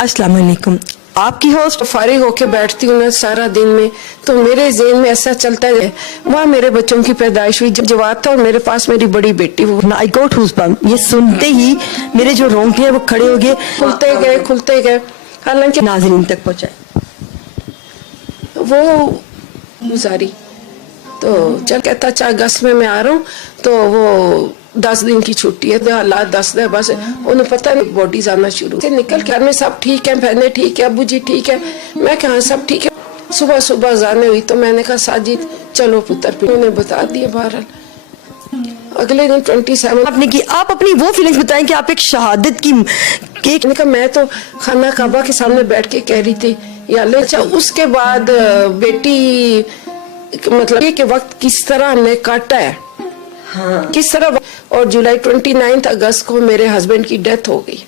अस्सलाम वालेकुम। आपकी होस्ट फारिग होके बैठती हूँ ना सारा दिन में, तो मेरे ज़हन में ऐसा चलता है वहाँ मेरे बच्चों की पैदाइश हुई, जब जवाब था और मेरे पास मेरी बड़ी बेटी वो आई गॉट हूज़बम्प। ये सुनते ही मेरे जो रोंगटे हैं वो खड़े हो गए, खुलते गए। हालांकि नाज़रीन तक पहुँचाए। वो गुजारी तो चल कहता अच्छा अगस्त में मैं आ रहा हूँ, तो वो 10 दिन की छुट्टी है, तो हालात 10 है बस। उन्हें पता नहीं बॉडीज आना शुरू से निकल के, घर में सब ठीक है, बहने ठीक है, अबू जी ठीक है, मैं कहा सब ठीक है। सुबह सुबह जाने हुई तो मैंने कहा साजिद चलो पुत्र, फिर उन्हें बता दिया। बहरहाल अगले दिन 27 आपने की, आप अपनी वो फीलिंग्स बताएं कि आप एक शहादत की केक। मैंने कहा मैं तो खाना काबा के सामने बैठ के कह रही थी या अल्लाह। अच्छा उसके बाद बेटी मतलब ये कि वक्त किस तरह हमने काटा है, हाँ। किस तरह। और जुलाई 29 अगस्त को मेरे हस्बैंड की डेथ हो गई।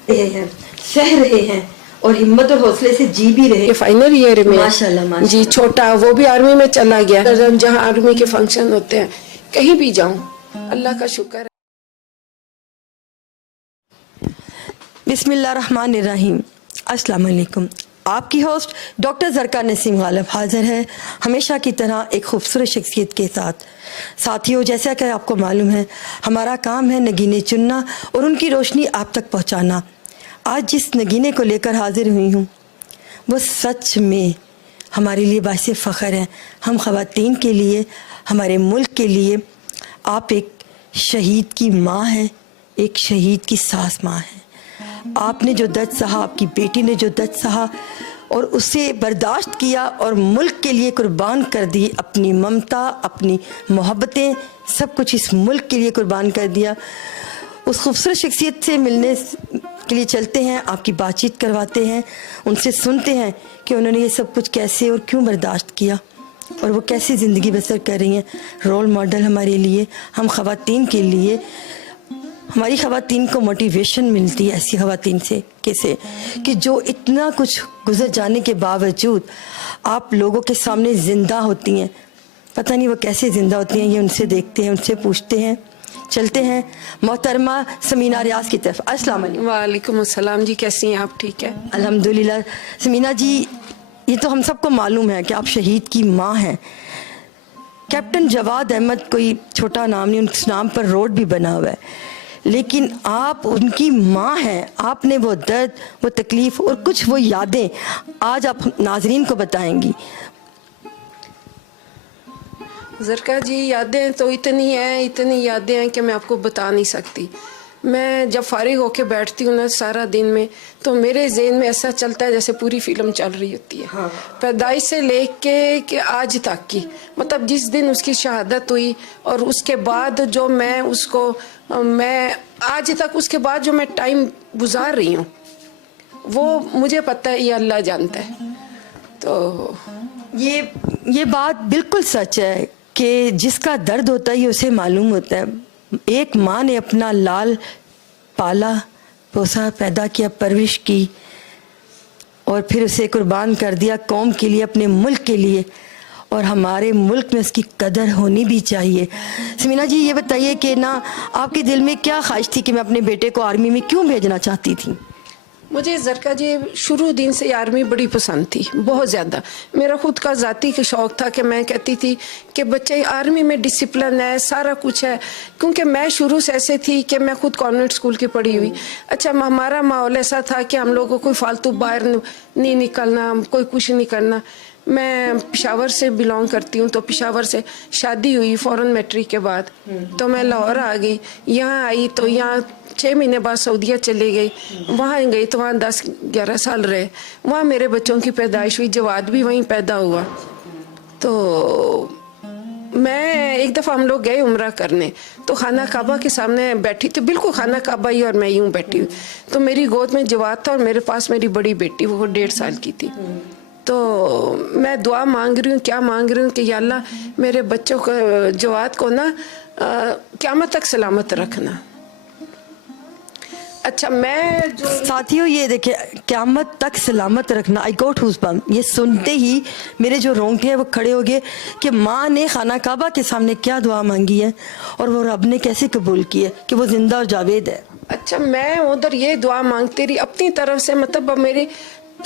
सह रहे हैं और हिम्मत और हौसले से जी भी रहे। फाइनल ईयर में माशाल्लाह, माशाल्लाह। जी छोटा वो भी आर्मी में चला गया। जहाँ आर्मी के फंक्शन होते हैं कहीं भी जाऊं अल्लाह का शुक्र है। बिस्मिल्लाहिर्रहमानिर्रहीम। अस्सलाम वालेकुम। आपकी होस्ट डॉक्टर ज़रका नसीम गालिब हाजिर है हमेशा की तरह एक खूबसूरत शख्सियत के साथ। साथियों, जैसा कि आपको मालूम है हमारा काम है नगीने चुनना और उनकी रोशनी आप तक पहुंचाना। आज जिस नगीने को लेकर हाजिर हुई हूँ वो सच में हमारे लिए बाइस फ़ख्र है। हम ख़वातीन के लिए, हमारे मुल्क के लिए आप एक शहीद की माँ हैं, एक शहीद की सास माँ हैं। आपने जो दर्द सहा, आपकी बेटी ने जो दर्द सहा और उसे बर्दाश्त किया और मुल्क के लिए कुर्बान कर दी, अपनी ममता, अपनी मोहब्बतें, सब कुछ इस मुल्क के लिए कुर्बान कर दिया। उस खूबसूरत शख्सियत से मिलने के लिए चलते हैं, आपकी बातचीत करवाते हैं, उनसे सुनते हैं कि उन्होंने ये सब कुछ कैसे और क्यों बर्दाश्त किया और वो कैसी ज़िंदगी बसर कर रही हैं। रोल मॉडल हमारे लिए, हम ख़वातीन के लिए, हमारी ख़वातीन को मोटिवेशन मिलती है ऐसी ख़वातीन से कैसे कि जो इतना कुछ गुजर जाने के बावजूद आप लोगों के सामने ज़िंदा होती हैं। पता नहीं वो कैसे ज़िंदा होती हैं, ये उनसे देखते हैं, उनसे पूछते हैं। चलते हैं मोहतरमा समीना रियाज की तरफ। अस्सलाम वालेकुम। वालेकुम अस्सलाम जी, कैसी हैं आप? ठीक है अल्हम्दुलिल्लाह। समीना जी, ये तो हम सबको मालूम है कि आप शहीद की माँ हैं। कैप्टन जवाद अहमद कोई छोटा नाम नहीं, उस नाम पर रोड भी बना हुआ है, लेकिन आप उनकी माँ हैं। आपने वो दर्द, वो तकलीफ़ और कुछ वो यादें आज आप नाजरीन को बताएंगी। ज़रका जी, यादें तो इतनी यादें हैं कि मैं आपको बता नहीं सकती। मैं जब फारिग होके बैठती हूँ ना सारा दिन में, तो मेरे ज़हन में ऐसा चलता है जैसे पूरी फिल्म चल रही होती है। हाँ। पैदाइश से लेके कि आज तक की, मतलब जिस दिन उसकी शहादत हुई और उसके बाद जो मैं आज तक उसके बाद जो मैं टाइम गुजार रही हूँ वो मुझे पता है, ये अल्लाह जानता है। तो ये बात बिल्कुल सच है कि जिसका दर्द होता है उसे मालूम होता है। एक माँ ने अपना लाल पाला पोसा, पैदा किया, परवरिश की और फिर उसे कुर्बान कर दिया कौम के लिए, अपने मुल्क के लिए, और हमारे मुल्क में उसकी कदर होनी भी चाहिए। समीना जी, ये बताइए कि ना आपके दिल में क्या ख्वाहिश थी कि मैं अपने बेटे को आर्मी में क्यों भेजना चाहती थी? मुझे ज़रका जी शुरू दिन से आर्मी बड़ी पसंद थी, बहुत ज़्यादा। मेरा खुद का ज़ाती का शौक़ था कि मैं कहती थी कि बच्चे आर्मी में डिसिप्लिन है, सारा कुछ है, क्योंकि मैं शुरू से ऐसे थी कि मैं खुद कॉन्वेंट स्कूल की पढ़ी हुई। अच्छा, हमारा माहौल ऐसा था कि हम लोगों को कोई फालतू बाहर नहीं निकलना, कोई कुछ नहीं करना। मैं पेशावर से बिलोंग करती हूँ, तो पेशावर से शादी हुई फ़ौरन मैट्रिक के बाद, तो मैं लाहौर आ गई। यहाँ आई तो यहाँ 6 महीने बाद सऊदीया चली गई, वहाँ गई तो वहाँ 10-11 साल रहे। वहाँ मेरे बच्चों की पैदाइश हुई, जवाद भी वहीं पैदा हुआ। तो मैं एक दफ़ा हम लोग गए उम्रा करने, तो खाना काबा के सामने बैठी थी, बिल्कुल खाना काबा ही, और मैं यूँ बैठी हुई, तो मेरी गोद में जवाद था और मेरे पास मेरी बड़ी बेटी, वो 1.5 साल की थी। तो मैं दुआ मांग रही हूँ, क्या मांग रही हूँ कि या अल्लाह मेरे बच्चों को, जवाद को ना क़यामत तक सलामत रखना। अच्छा, मैं जो साथियों ये देखिए, क़यामत तक सलामत रखना, आई गॉट हूज़बम्प। ये सुनते ही मेरे जो रोंगटे हैं वो खड़े हो गए कि माँ ने खाना काबा के सामने क्या दुआ मांगी है और वो रब ने कैसे कबूल की है कि वो जिंदा और जावेद है। अच्छा मैं उधर ये दुआ मांगती रही अपनी तरफ से, मतलब अब मेरी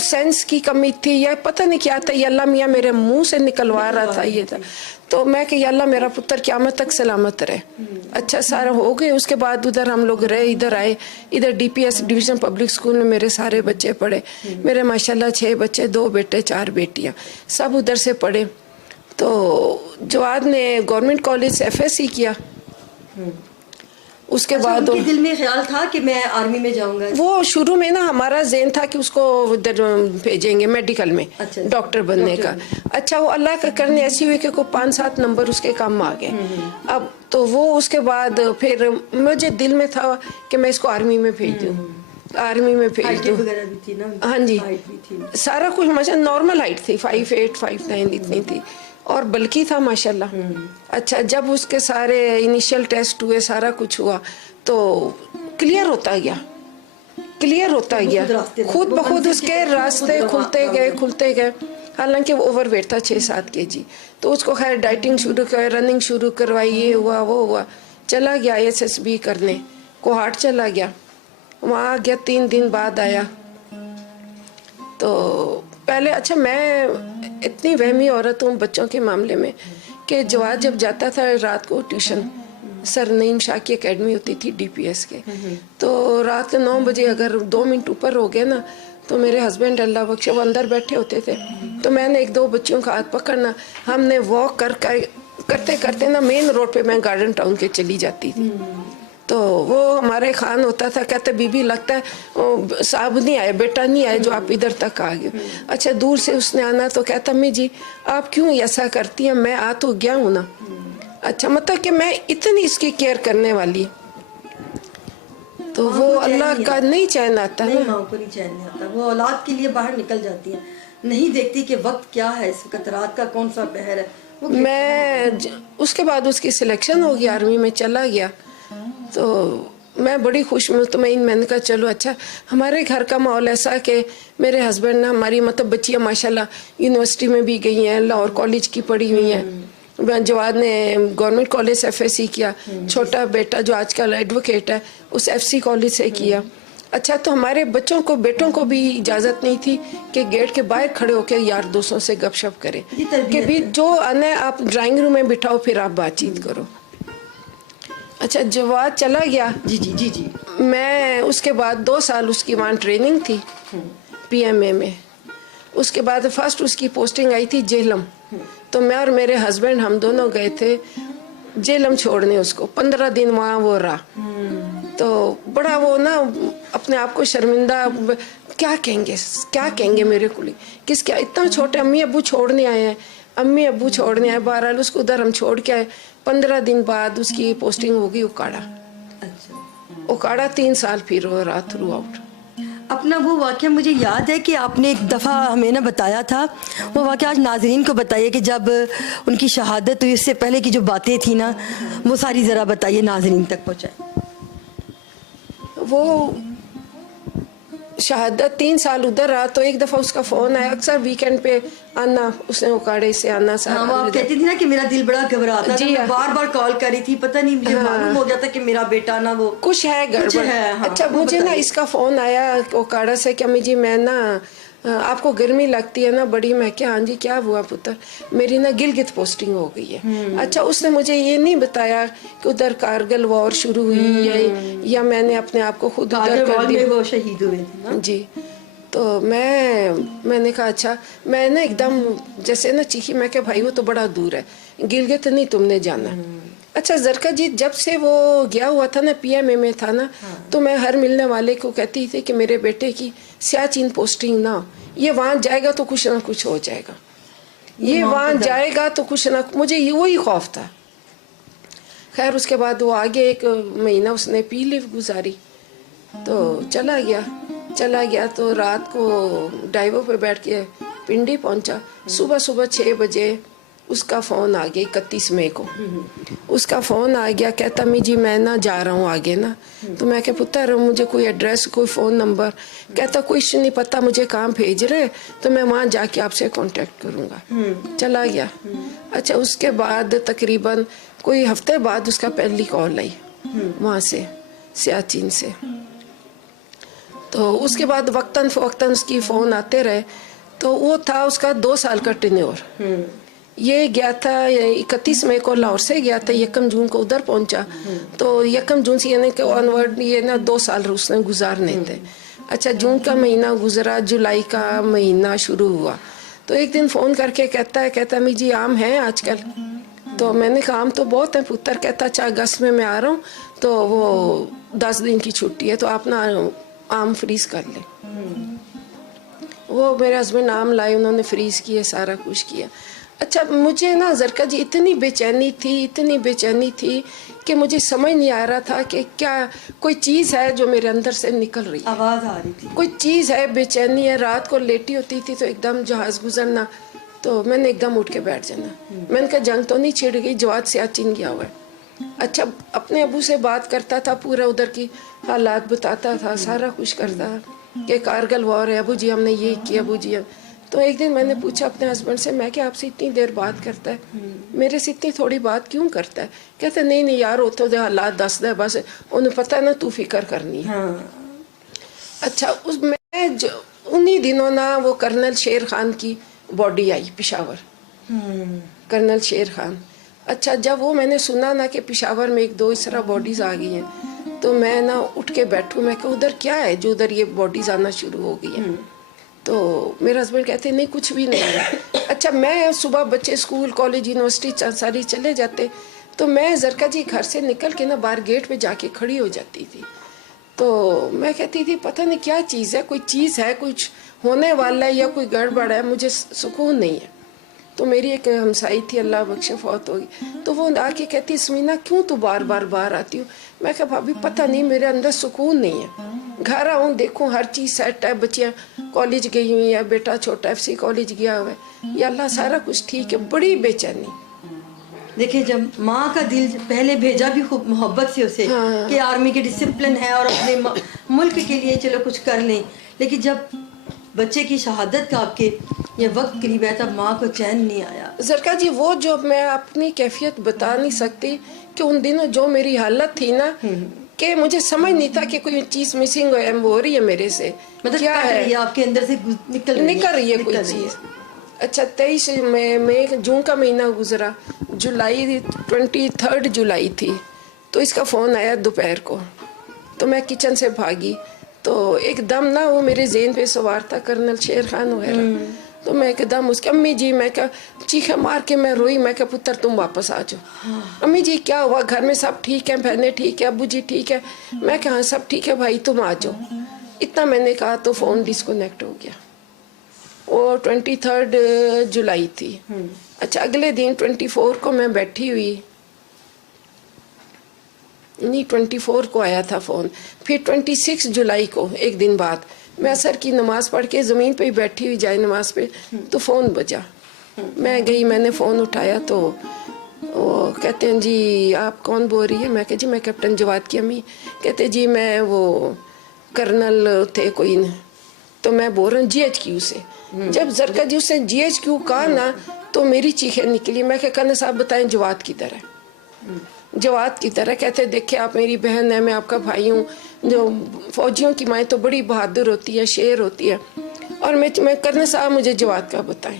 सेंस की कमी थी या पता नहीं क्या था, ये अल्लाह मियाँ मेरे मुंह से निकलवा रहा था ये था। तो मैं कि या अल्लाह मेरा पुत्र क़यामत तक सलामत रहे। अच्छा सारा हो गए। उसके बाद उधर हम लोग रहे, इधर आए, इधर DPS डिवीज़न पब्लिक स्कूल में मेरे सारे बच्चे पढ़े। मेरे माशाल्लाह 6 बच्चे, 2 बेटे 4 बेटियाँ, सब उधर से पढ़े। तो जवाद ने गवर्नमेंट कॉलेज से FSC किया। उसके बाद उनके दिल में ख्याल था कि मैं आर्मी में जाऊंगा? वो शुरू में ना हमारा ज़हन था कि उसको उधर भेजेंगे मेडिकल में, अच्छा, डॉक्टर बनने का। अच्छा वो अल्लाह का करने ऐसी हुई कि को 5-7 नंबर उसके कम आ गए। अब तो वो उसके बाद फिर मुझे दिल में था कि मैं इसको आर्मी में भेज दूँ, आर्मी में भेज दूँ। भी थी ना? हाँ जी, हाइट भी थी। सारा कुछ माशा नॉर्मल हाइट थी, 5'8", 5'9" इतनी थी और बल्कि था माशाल्लाह। अच्छा जब उसके सारे इनिशियल टेस्ट हुए, सारा कुछ हुआ तो क्लियर होता गया, क्लियर होता गया, खुद बखुद उसके रास्ते खुलते गए। हालांकि वो ओवरवेट था 6-7 kg। तो उसको खैर डाइटिंग शुरू कर, रनिंग शुरू करवाई, ये हुआ वो हुआ, चला गया SSB करने, कोहाट चला गया। वहाँ गया 3 दिन बाद आया। तो पहले अच्छा मैं इतनी वहमी औरत हूँ बच्चों के मामले में कि जवाद जब जाता था रात को ट्यूशन, सर नईम शाह की एकेडमी होती थी DPS के, तो रात के 9 बजे अगर 2 मिनट ऊपर हो गए ना तो मेरे हस्बैंड अल्लाह बख्शे वो अंदर बैठे होते थे, तो मैंने 1-2 बच्चियों का हाथ पकड़ना, हमने वॉक करते करते ना मेन रोड पे मैं गार्डन टाउन के चली जाती थी। तो वो हमारे खान होता था, कहते बीबी लगता है साहब नहीं आए, बेटा नहीं आए जो आप इधर तक आ गए। अच्छा दूर से उसने आना तो कहता अम्मी जी आप क्यों ऐसा करती हैं, मैं आ तो गया हूँ ना। अच्छा मतलब कि मैं इतनी इसकी केयर करने वाली, तो वो अल्लाह का नहीं चैन आता नहीं, ना। माँ को नहीं चैन नहीं आता, वो औलाद के लिए बाहर निकल जाती है, नहीं देखती कि वक्त क्या है इस वक्त, रात का कौन सा पहर है। उसके बाद उसकी सिलेक्शन हो गई, आर्मी में चला गया। तो मैं बड़ी खुश मुतमईन, मैंने कहा चलो अच्छा। हमारे घर का माहौल ऐसा कि मेरे हस्बैंड ना, हमारी मतलब बच्चियाँ माशाल्लाह यूनिवर्सिटी में भी गई हैं, लाहौर कॉलेज की पढ़ी हुई हैं। जवाद ने गवर्नमेंट कॉलेज से FSC किया, छोटा बेटा जो आजकल एडवोकेट है उस FC कॉलेज से किया। अच्छा तो हमारे बच्चों को, बेटों को भी इजाज़त नहीं थी कि गेट के बाहर खड़े होकर यार दोस्तों से गपशप करें, कि भी जो आना है आप ड्राइंग रूम में बिठाओ फिर आप बातचीत करो। अच्छा जवाद चला गया। जी। मैं उसके बाद 2 साल उसकी वहाँ ट्रेनिंग थी PMA में। उसके बाद फर्स्ट उसकी पोस्टिंग आई थी जेहलम, तो मैं और मेरे हस्बैंड हम दोनों गए थे जेहलम छोड़ने उसको। 15 दिन वहाँ वो रहा। तो बड़ा वो ना अपने आप को शर्मिंदा, क्या कहेंगे मेरे को, किस क्या इतना छोटे अम्मी अब्बू छोड़ने आए हैं, अम्मी अब्बू छोड़ने आए। बहरहाल उसको उधर हम छोड़ के आए। 15 दिन बाद उसकी पोस्टिंग हो गई उकाड़ा। अच्छा उकाड़ा 3 साल फिर वो रहा थ्रू आउट। अपना वो वाक़या मुझे याद है कि आपने एक दफ़ा हमें ना बताया था, वो वाक़या आज नाज़रीन को बताइए कि जब उनकी शहादत हुई उससे पहले की जो बातें थी ना वो सारी ज़रा बताइए, नाज़रीन तक पहुँचाए। वो शहादत 3 साल उधर रहा तो एक दफ़ा उसका फ़ोन आया, अक्सर वीकेंड पे आना, उसने उकाड़े से आना सारा। हाँ, वो आप कहती थी ना कि मेरा दिल बड़ा घबराता था, मैं बार बार कॉल करी थी, पता नहीं मुझे मालूम हो गया था कि मेरा बेटा ना वो कुछ है गड़बड़ है। हाँ, अच्छा मुझे ना इसका फ़ोन आया उकाड़ा से कि अम्मी जी मैं ना आपको गर्मी लगती है ना बड़ी। मैं क्या हाँ जी क्या हुआ पुत्र, मेरी ना गिलगित पोस्टिंग हो गई है। अच्छा उसने मुझे ये नहीं बताया कि उधर कारगिल वॉर शुरू हुई है या मैंने अपने आप को खुद उधर कर दिया। वो शहीद हुए थे ना जी। तो मैंने कहा अच्छा, मैं ना एकदम जैसे ना चीखी, मैं क्या भाई वो तो बड़ा दूर है, गिलगित नहीं तुमने जाना। अच्छा जरका जी जब से वो गया हुआ था ना PMA में था ना, तो मैं हर मिलने वाले को कहती थी कि मेरे बेटे की सियाचिन पोस्टिंग ना, ये वहाँ जाएगा तो कुछ ना कुछ हो जाएगा, ये वहाँ जाएगा तो कुछ ना, मुझे वही खौफ था। खैर उसके बाद वो आगे 1 महीना उसने पी लीव गुजारी तो चला गया। तो रात को ड्राइवर पे बैठ के पिंडी पहुंचा। सुबह 6 बजे उसका फ़ोन आ गया, 31 मई को उसका फ़ोन आ गया, कहता अम्मी जी मैं ना जा रहा हूँ आगे ना। तो मैं क्या पुत्र मुझे कोई एड्रेस कोई फ़ोन नंबर, कहता कुछ नहीं पता मुझे कहाँ भेज रहे, तो मैं वहाँ जाके आपसे कांटेक्ट करूँगा। चला गया। अच्छा उसके बाद तकरीबन कोई हफ्ते बाद उसका पहली कॉल आई वहाँ से, सियाचिन से। तो उसके बाद वक्तन फवक्तन उसकी फ़ोन आते रहे। तो वो था उसका 2 साल का टेन्योर। ये गया था 31 मई को लाहौर से गया था, 1 जून को उधर पहुंचा। तो 1 जून से यानी कि ऑनवर्ड ये ना 2 साल उसने गुजारने थे। अच्छा, जून का महीना गुजरा, जुलाई का महीना शुरू हुआ। तो एक दिन फ़ोन करके कहता अम्मी जी आम है आजकल? तो मैंने कहा आम तो बहुत है पुत्र। कहता अच्छा अगस्त में मैं आ रहा हूँ, तो वो 10 दिन की छुट्टी है, तो आप ना आम फ्रीज कर ले। वो मेरे हस्बैंड आम लाए, उन्होंने फ्रीज किए, सारा कुछ किया। अच्छा, मुझे ना ज़रका जी इतनी बेचैनी थी कि मुझे समझ नहीं आ रहा था कि क्या कोई चीज़ है जो मेरे अंदर से निकल रही है, आवाज़ आ रही थी, कोई चीज़ है, बेचैनी है। रात को लेटी होती थी तो एकदम जहाज़ गुजरना, तो मैंने एकदम उठ के बैठ जाना। मैंने कहा जंग तो नहीं छिड़ गई, जवाद सियाचिन गया हुआ है। अच्छा, अपने अबू से बात करता था, पूरा उधर की हालात बताता था, सारा कुछ करता कि कारगिल वॉर है, अबू जी हमने ये किया, अबू जी। तो एक दिन मैंने पूछा अपने हस्बैंड से, मैं क्या आपसे इतनी देर बात करता है, मेरे से इतनी थोड़ी बात क्यों करता है? कहते नहीं यार वो तो हालात दस दे, बस उन्हें पता है ना तू फिक्र करनी है। अच्छा, उन्हीं दिनों ना वो कर्नल शेर खान की बॉडी आई पेशावर, कर्नल शेर खान। अच्छा, जब वो मैंने सुना ना कि पेशावर में 1-2 इस तरह बॉडीज आ गई हैं, तो मैं ना उठ के बैठूं, मैं कहा उधर क्या है जो उधर ये बॉडीज आना शुरू हो गई हैं? तो मेरे हस्बैंड कहते नहीं कुछ भी नहीं है। अच्छा, मैं सुबह बच्चे स्कूल कॉलेज यूनिवर्सिटी सारी चले जाते, तो मैं ज़रका जी घर से निकल के ना बाहर गेट पे जाके खड़ी हो जाती थी। तो मैं कहती थी पता नहीं क्या चीज़ है, कोई चीज़ है, कुछ होने वाला है या कोई गड़बड़ है, मुझे सुकून नहीं है। तो मेरी एक हमसाई थी, अल्लाह बख्शे, फौत होगी। तो वो आके कहती समीना क्यों तू बार बार आती हूँ? मैं कहा भाभी पता नहीं, मेरे अंदर सुकून नहीं है। घर आऊँ देखूँ हर चीज़ सेट है, बच्चियाँ कॉलेज गई हुई है, बेटा छोटा FC कॉलेज गया हुआ है, या अल्लाह सारा कुछ ठीक है, बड़ी बेचैनी। देखिए, जब माँ का दिल पहले भेजा भी खूब मोहब्बत से उसे कि आर्मी के डिसिप्लिन है और अपने मुल्क के लिए चलो कुछ कर लें, लेकिन जब बच्चे की शहादत का आपके ये वक्त करीब है तब माँ को चैन नहीं आया। ज़रका जी वो जो मैं अपनी कैफियत बता नहीं सकती कि उन दिनों जो मेरी हालत थी ना, कि मुझे समझ नहीं था कि कोई चीज़ मिसिंग हो रही है मेरे से, मतलब क्या है आपके अंदर से निकल रही है कोई चीज़। अच्छा, 23 मई जून का महीना गुजरा, जुलाई 23 जुलाई थी, तो इसका फ़ोन आया दोपहर को। तो मैं किचन से भागी, तो एकदम ना वो मेरे ज़हन पे सवार था कर्नल शेर खान वगैरह। तो मैं एकदम उसकी अम्मी जी, मैं क्या चीखे मार के मैं रोई, मैं क्या पुत्र तुम वापस आ जाओ। अम्मी जी क्या हुआ, घर में सब ठीक है, बहनें ठीक है, अब्बू जी ठीक है? मैं क्या हाँ सब ठीक है भाई, तुम आ जाओ। इतना मैंने कहा तो फ़ोन डिस्कनेक्ट हो गया। वो 23 जुलाई थी। अच्छा, अगले दिन 24 को मैं बैठी हुई, नहीं 24 को आया था फ़ोन। फिर 26 जुलाई को एक दिन बाद मैं असर की नमाज़ पढ़ के ज़मीन पे ही बैठी हुई जाए नमाज पे, तो फ़ोन बजा। मैं गई, मैंने फ़ोन उठाया तो वो कहते हैं जी आप कौन बोल रही है? मैं कहा जी मैं कैप्टन जवाद की अम्मी। कहते जी मैं वो कर्नल थे कोई न, तो मैं बोल रहा हूँ GHQ से। जब ज़रका जी उसने GHQ कहा ना तो मेरी चीखें निकली। मैं क्या कर्नल साहब बताएं जवाद की तरह, जवाद की तरह। कहते देखिए आप मेरी बहन है, मैं आपका भाई हूँ। जो फौजियों की माएँ तो बड़ी बहादुर होती है, शेर होती है, और मैं कर्नल साहब मुझे जवाद का बताएं।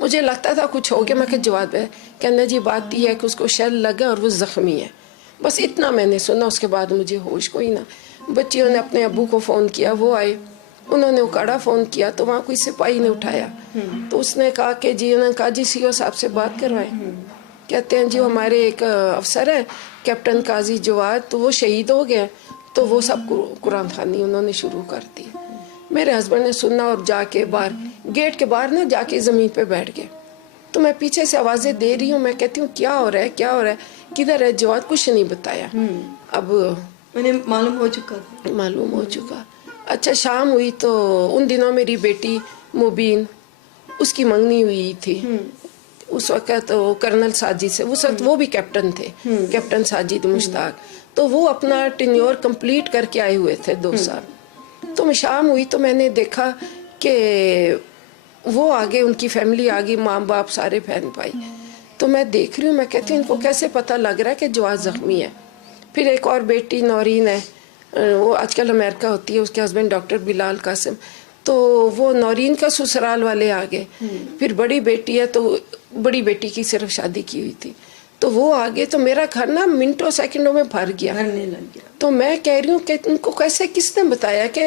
मुझे लगता था कुछ हो गया। मैं जवाद है, कहना जी बात ये है कि उसको शेल लगा और वो ज़ख्मी है, बस इतना मैंने सुना। उसके बाद मुझे होश कोई ना। बच्चियों ने अपने अब्बू को फ़ोन किया, वो आए, उन्होंने उकाड़ा फ़ोन किया तो वहाँ कोई सिपाही ने उठाया। तो उसने कहा कि जी, उन्होंने कहा जी CO साहब से बात करवाएं। कहते हैं जी हमारे एक अफसर है कैप्टन काजी जवाद, तो वो शहीद हो गया। तो वो सब कुरान खानी उन्होंने शुरू कर दी। मेरे हस्बैंड ने सुना और जाके बाहर गेट के बाहर ना जाके ज़मीन पे बैठ गए। तो मैं पीछे से आवाज़ें दे रही हूँ, मैं कहती हूँ क्या हो रहा है, क्या हो रहा है, किधर है जवाद? कुछ नहीं बताया। अब उन्हें मालूम हो चुका। अच्छा, शाम हुई तो उन दिनों मेरी बेटी मुबीन, उसकी मंगनी हुई थी। उस वक्त तो कर्नल साजिद से, उस वक्त वो भी कैप्टन थे, कैप्टन साजिद मुश्ताक। तो वो अपना टेन्योर कंप्लीट करके आए हुए थे 2 साल। तो मैं शाम हुई तो मैंने देखा कि वो आगे, उनकी फैमिली आगे, माँ बाप सारे बहन भाई। तो मैं देख रही हूँ, मैं कहती हूँ इनको कैसे पता लग रहा है कि जवाद ज़ख्मी है? फिर एक और बेटी नौरीन है, वो आजकल अमेरिका होती है, उसके हस्बैंड डॉक्टर बिलाल कासिम, तो वो नौरीन का ससुराल वाले आ गए। फिर बड़ी बेटी है, तो बड़ी बेटी की सिर्फ शादी की हुई थी, तो वो आ गए, तो मेरा घर ना मिनटों सेकंडों में भर गया। भरने लग गया। तो मैं कह रही हूँ कि उनको कैसे, किसने बताया कि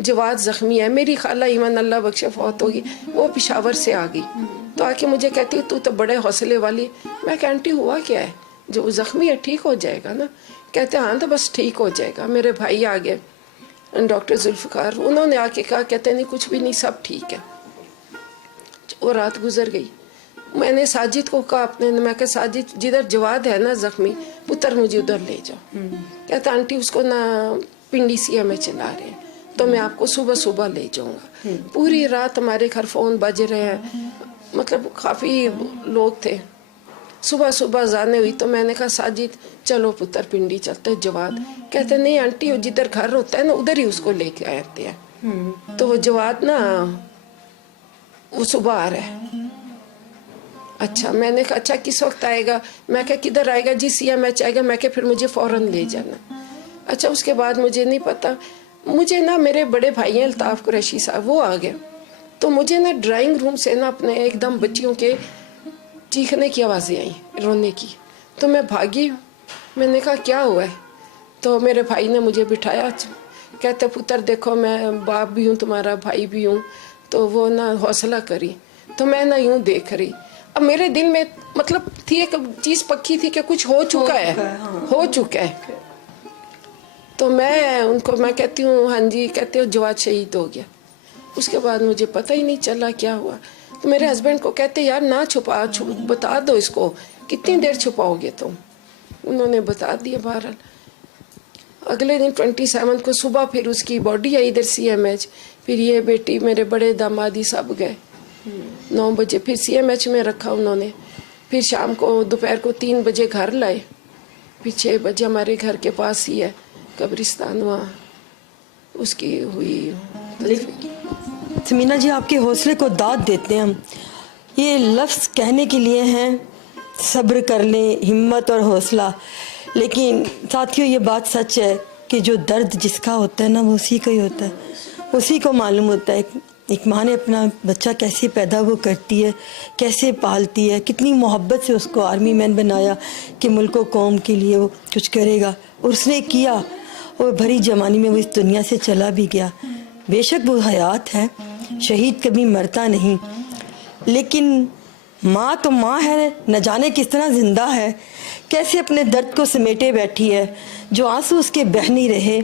जवाद ज़ख्मी है। मेरी खाला ईमान अल्लाह बख्शे फौत होगी, वो पेशावर से आ गई, तो आके मुझे कहती तू तो बड़े हौसले वाली। मैं कह आंटी हुआ क्या है, जो वो ज़ख्मी है ठीक हो जाएगा ना। कहते हाँ तो बस ठीक हो जाएगा। मेरे भाई आ गए डॉक्टर जुल्फ़िकार, उन्होंने आके कहा, कहते नहीं कुछ भी नहीं, सब ठीक है। वो रात गुजर गई। मैंने साजिद को कहा अपने, मैं कहा साजिद जिधर जवाद है ना जख्मी, पुत्र मुझे उधर ले जाओ। कहता आंटी उसको ना पिंडी सीएम में चला रहे हैं, तो मैं आपको सुबह सुबह ले जाऊंगा। पूरी रात हमारे घर फोन बज रहे हैं, मतलब काफ़ी लोग थे। सुबह सुबह जाने हुई, तो मैंने कहा साजिद चलो पुत्र पिंडी चलते जवाद। कहते नहीं आंटी, जिधर घर होता है ना उधर ही उसको लेके आते हैं। तो वो जवाद ना वो सुबह आ रहा है। अच्छा, मैंने कहा अच्छा किस वक्त आएगा? मैं कहा किधर आएगा जी, CMH आएगा। मैं कहा फिर मुझे फ़ौरन ले जाना। अच्छा, उसके बाद मुझे नहीं पता, मुझे ना मेरे बड़े भाई हैं अल्ताफ़ कुरैशी साहब, वो आ गए, तो मुझे ना ड्राइंग रूम से ना अपने एकदम बच्चियों के चीखने की आवाज़ें आई, रोने की। तो मैं भागी, मैंने कहा क्या हुआ है? तो मेरे भाई ने मुझे बिठाया, कहते पुत्र देखो मैं बाप भी हूँ तुम्हारा, भाई भी हूँ। तो वो ना हौसला करी, तो मैं ना यूँ देख रही। अब मेरे दिल में मतलब थी एक चीज़ पक्की थी कि कुछ हो चुका है, हाँ। हो चुका है। तो मैं उनको मैं कहती हूँ हाँ जी, कहते हो जवाद शहीद हो गया। उसके बाद मुझे पता ही नहीं चला क्या हुआ। तो मेरे हस्बैंड को कहते यार ना बता दो इसको, कितनी देर छुपाओगे तुम? उन्होंने बता दिया। बहरहाल अगले दिन 27 को सुबह फिर उसकी बॉडी आई इधर CMH। फिर ये बेटी मेरे बड़े दामादी सब गए 9 बजे, फिर CMH में रखा उन्होंने। फिर शाम को दोपहर को 3 बजे घर लाए। फिर 6 बजे हमारे घर के पास ही है कब्रिस्तान, वहाँ उसकी हुई। समीना जी, आपके हौसले को दाद देते हैं हम। ये लफ्ज़ कहने के लिए हैं सब्र कर लें, हिम्मत और हौसला, लेकिन साथियों ये बात सच है कि जो दर्द जिसका होता है ना वो उसी का ही होता है, उसी को मालूम होता है। एक माँ ने अपना बच्चा कैसे पैदा वो करती है, कैसे पालती है, कितनी मोहब्बत से उसको आर्मी मैन बनाया कि मुल्क व कौम के लिए वो कुछ करेगा, और उसने किया। और भरी जवानी में वो इस दुनिया से चला भी गया। बेशक वो हयात है, शहीद कभी मरता नहीं, लेकिन माँ तो माँ है, न जाने किस तरह जिंदा है, कैसे अपने दर्द को समेटे बैठी है। जो आंसू उसके बह नहीं रहे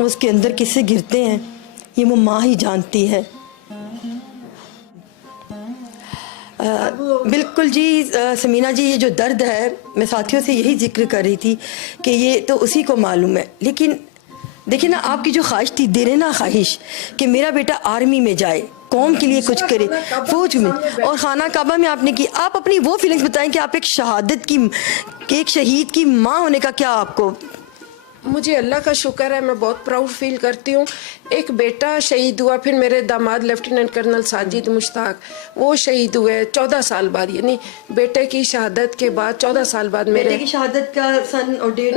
उसके अंदर किससे गिरते हैं, ये वो माँ ही जानती है। बिल्कुल जी समीना जी, ये जो दर्द है, मैं साथियों से यही जिक्र कर रही थी कि ये तो उसी को मालूम है। लेकिन देखिए ना, आपकी जो ख्वाहिश थी, दिल ना ख्वाहिश कि मेरा बेटा आर्मी में जाए, कौम के लिए कुछ करे, फौज में, और खाना काबा में आपने की। आप अपनी वो फीलिंग्स बताएं कि आप एक शहादत की, एक शहीद की माँ होने का क्या आपको? मुझे अल्लाह का शुक्र है, मैं बहुत प्राउड फील करती हूँ। एक बेटा शहीद हुआ, फिर मेरे दामाद लेफ्टिनेंट कर्नल साजिद मुश्ताक वो शहीद हुए 14 साल बाद, यानी बेटे की शहादत के बाद 14 साल बाद मेरे की शहादत का सन और डेट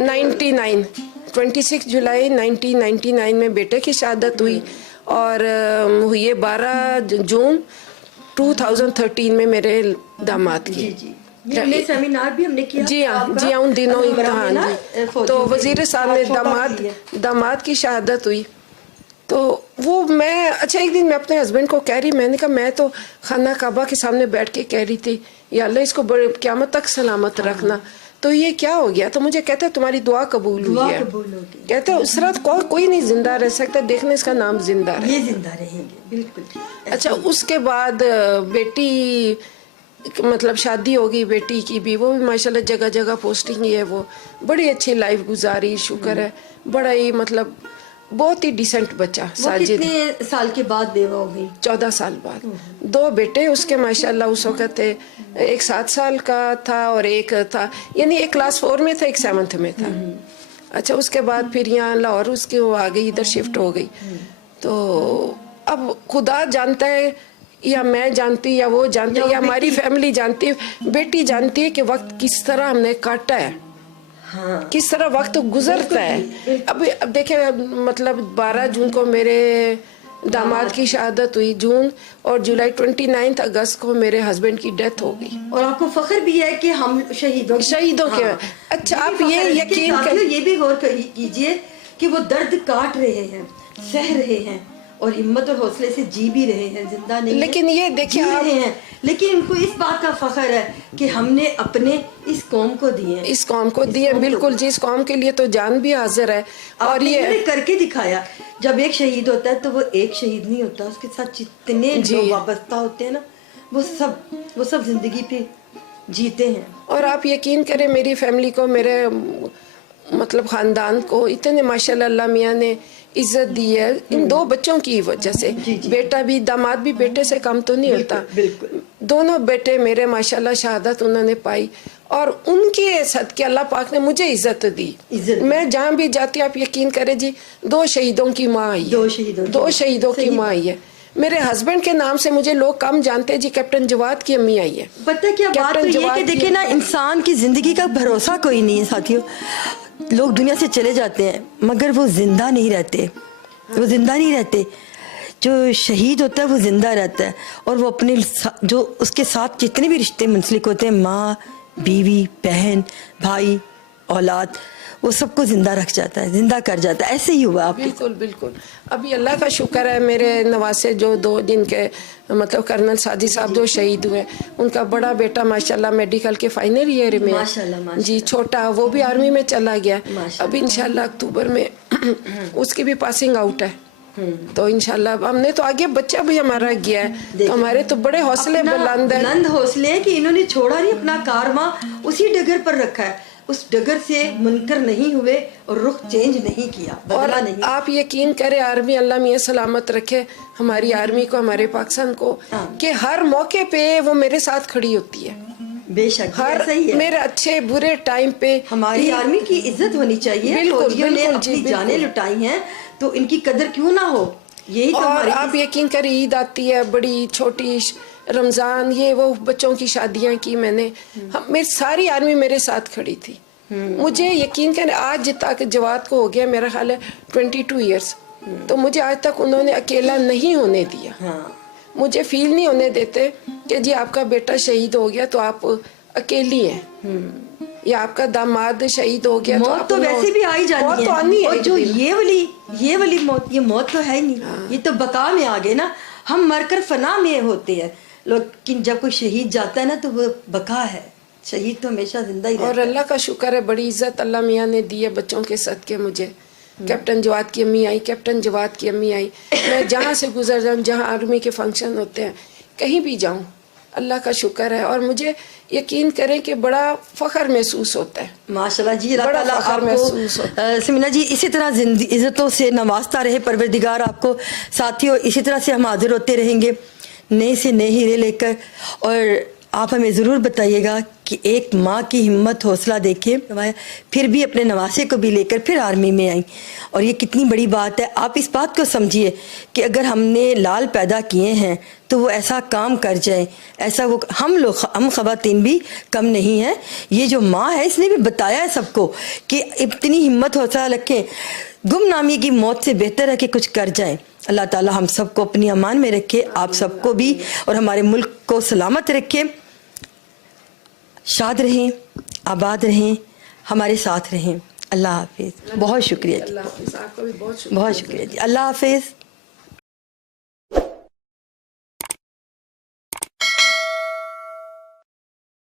26 जुलाई 1999 में बेटे की शहादत हुई, और हुई है 12 जून 2013 में मेरे दामाद की। ये सेमिनार भी हमने किया। जी हाँ, उन दिनों ही हाँ जी। तो वजीर साहब ने दामाद की शहादत हुई, तो वो मैं अच्छा एक दिन मैं अपने हस्बैंड को कह रही, मैंने कहा मैं तो खाना काबा के सामने बैठ के कह रही थी या अल्लाह इसको बड़े क़यामत तक सलामत रखना, तो ये क्या हो गया? तो मुझे कहते तुम्हारी दुआ कबूल हुई है। कहते उस रात कोई नहीं जिंदा रह सकता, देखने इसका नाम जिंदा रहे, ये जिंदा रहेंगे बिल्कुल। अच्छा, उसके बाद बेटी मतलब शादी हो गई बेटी की भी, वो भी माशाल्लाह जगह जगह पोस्टिंग ही है, वो बड़ी अच्छी लाइफ गुजारी, शुक्र है। बड़ा ही मतलब बहुत ही डिसेंट बच्चा साजिद। कितने साल के बाद बेवा हो गई? 14 साल बाद। 2 बेटे उसके माशाल्लाह उस वक्त थे, एक 7 साल का था और एक था, यानी एक क्लास 4 में था, एक 7th में था। अच्छा, उसके बाद फिर यहाँ लाहौर उसकी वो आ गई, इधर शिफ्ट हो गई। तो अब खुदा जानता है, या मैं जानती, या वो जानती, या हमारी फैमिली जानती है, बेटी जानती है कि वक्त किस तरह हमने काटा है। हाँ। किस तरह वक्त गुजरता है। अब देखिए, मतलब 12 जून को मेरे दामाद की शहादत हुई, जून और जुलाई 29 अगस्त को मेरे हस्बैंड की डेथ हो गई। और आपको फख्र भी है कि हम शहीदों के हाँ। अच्छा, ये आप भी ये फख्र है। यकीन लेकिन साथियों, कर, ये भी गौर कीजिए कि वो दर्द काट रहे हैं, सह रहे हैं और हिम्मत और हौसले से जी भी रहे हैं, जिंदा नहीं लेकिन है, ये देखिए जी आप, रहे हैं। लेकिन इनको इस बात का फख्र है कि हमने अपने इस कौम को दिए, इस कौम को दिए, बिल्कुल, जिस कौम के लिए तो जान भी हाजिर है। और ये करके दिखाया। जब एक शहीद होता है तो वो एक शहीद नहीं होता, उसके साथ जितने लोग वाबस्ता होते हैं ना, वो सब जिंदगी पे जीते हैं। और आप यकीन करें, मेरी फैमिली को, मेरे मतलब खानदान को इतने माशाल्लाह अल्लाह मियाँ ने इज्जत दी है इन 2 बच्चों की वजह से। बेटा भी, दामाद भी बेटे से कम तो नहीं होता। बिल्कुल। दोनों बेटे मेरे माशाल्लाह शहादत उन्होंने पाई और उनके सदके अल्लाह पाक ने मुझे इज्जत दी। मैं जहाँ भी जाती, आप यकीन करें जी, 2 शहीदों की माँ आई है, 2 शहीदों की माँ आई है। मेरे हस्बैंड के नाम से मुझे लोग कम जानते हैं जी, कैप्टन जवाद की अम्मी आई है। पता है क्या बात तो ये कि देखिए ना, इंसान की जिंदगी का भरोसा कोई नहीं है साथियों। लोग दुनिया से चले जाते हैं मगर वो जिंदा नहीं रहते, वो जिंदा नहीं रहते। जो शहीद होता है वो जिंदा रहता है और वो अपने जो उसके साथ जितने भी रिश्ते मुंसलिक होते हैं, माँ, बीवी, बहन, भाई, औलाद, वो सबको जिंदा रख जाता है, जिंदा कर जाता है। ऐसे ही हुआ आप। बिल्कुल बिल्कुल। अभी अल्लाह का शुक्र है, मेरे नवासे जो 2 दिन के मतलब कर्नल साजिद साहब जो शहीद हुए, उनका बड़ा बेटा माशाल्लाह मेडिकल के फाइनल ईयर में माशाल्लाह जी, छोटा वो भी आर्मी में चला गया। अब इंशाल्लाह अक्टूबर में उसकी भी पासिंग आउट है। तो इंशाल्लाह हमने तो आगे, बच्चा भी हमारा गया है, तो हमारे तो बड़े हौसले बुलंद हौसले हैं कि इन्होंने छोड़ा नहीं, अपना कारवां उसी डगर पर रखा है, उस डगर से मुनकर नहीं हुए और रुख चेंज नहीं किया, बदला नहीं। आप यकीन करें, आर्मी अल्लाह मियां सलामत रखे हमारी आर्मी को, हमारे पाकिस्तान को, कि हर मौके पे वो मेरे साथ खड़ी होती है। बेशक, हर सही है। मेरे अच्छे बुरे टाइम पे हमारी आर्मी की इज्जत होनी चाहिए। बिल्कुल, फौजियों ने अपनी जानें लुटाई हैं तो इनकी कदर क्यों ना हो। यही तो और आप यकीन करें, ईद आती है, बड़ी छोटी, रमजान, ये वो बच्चों की शादियां की मैंने, मेरी सारी आर्मी मेरे साथ खड़ी थी। मुझे यकीन करें, आज तक जवाद को हो गया मेरा ख्याल है 22 इयर्स, तो मुझे आज तक उन्होंने अकेला नहीं होने दिया। मुझे फील नहीं होने देते कि जी आपका बेटा शहीद हो गया तो आप अकेली हैं, या आपका दामाद शहीद हो गया। मौत तो वैसे भी आई जानी है, आनी है। और जो ये वाली मौत, ये मौत तो है ही नहीं, ये तो बका में आ गए ना। हम मरकर फना में होते हैं, लेकिन जब कोई शहीद जाता है ना तो वो बका है, शहीद तो हमेशा जिंदा ही रहता है। और अल्लाह का शुक्र है, बड़ी इज्जत अल्लाह मियाँ ने दी है बच्चों के सदके मुझे। कैप्टन जवाद की अम्मी आई, कैप्टन जवाद की अम्मी आई। मैं जहाँ से गुजर जाऊँ, जहाँ आर्मी के फंक्शन होते हैं, कहीं भी जाऊँ, अल्लाह का शुक्र है। और मुझे यकीन करें कि बड़ा फख्र महसूस होता है। माशाल्लाह जी, अल्लाह बड़ा ताला फख्र महसूस होता आपको सिमना जी इसी तरह इज्जतों से नवाजता रहे परवरदिगार आपको। साथियों, इसी तरह से हम हाजिर होते रहेंगे नए से नए हीरे लेकर, और आप हमें ज़रूर बताइएगा कि एक माँ की हिम्मत हौसला देखे, फिर भी अपने नवासे को भी लेकर फिर आर्मी में आई, और ये कितनी बड़ी बात है। आप इस बात को समझिए कि अगर हमने लाल पैदा किए हैं तो वो ऐसा काम कर जाए, ऐसा वो हम ख़वातीन भी कम नहीं हैं। ये जो माँ है इसने भी बताया है सबको कि इतनी हिम्मत हौसला रखें, गुमनामी की मौत से बेहतर है कि कुछ कर जाएं। अल्लाह ताला हम सबको अपनी अमान में रखे, आप सबको भी, और हमारे मुल्क को सलामत रखे। शाद रहें, आबाद रहें, हमारे साथ रहें। अल्लाह हाफिज़। बहुत शुक्रिया जी, अल्लाह हाफिज़। आपको भी बहुत बहुत शुक्रिया जी। अल्लाह हाफिज़।